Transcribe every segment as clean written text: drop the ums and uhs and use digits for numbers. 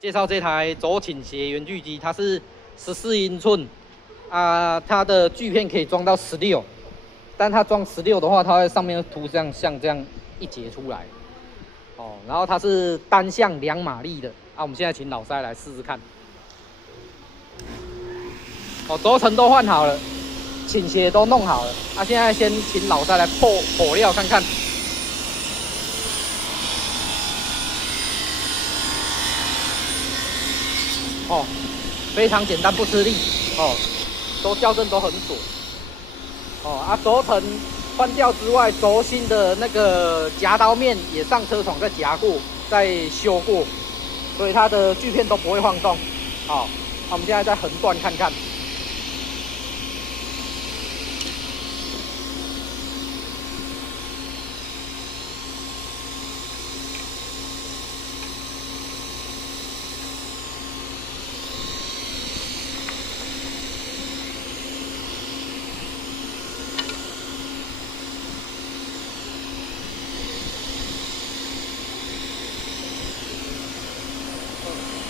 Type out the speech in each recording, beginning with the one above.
介绍这台轴倾斜圆锯机，它是14英寸啊，它的锯片可以装到16，但它装16的话，它在上面涂像这样一节出来，哦，然后它是单向2马力的啊。我们现在请老塞来试试看。哦，轴承都换好了，倾斜都弄好了啊。现在先请老塞来破料看看。 哦，非常简单，不吃力哦，都校正都很准哦啊。轴承换掉之外，轴心的那个夹刀面也上车床再夹过，再修过，所以它的锯片都不会晃动。好、哦，那我们现在再横断看看。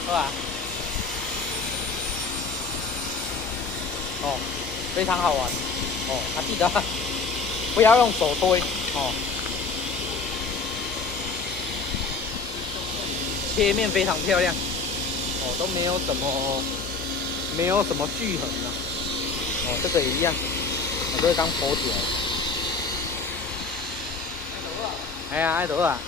好吧，哦，非常好玩哦，啊，记得不要用手推哦，切面非常漂亮哦，都没有什么锯痕啊，哦，这个也一样，我这个刚剖起来，哎呀，爱德啊。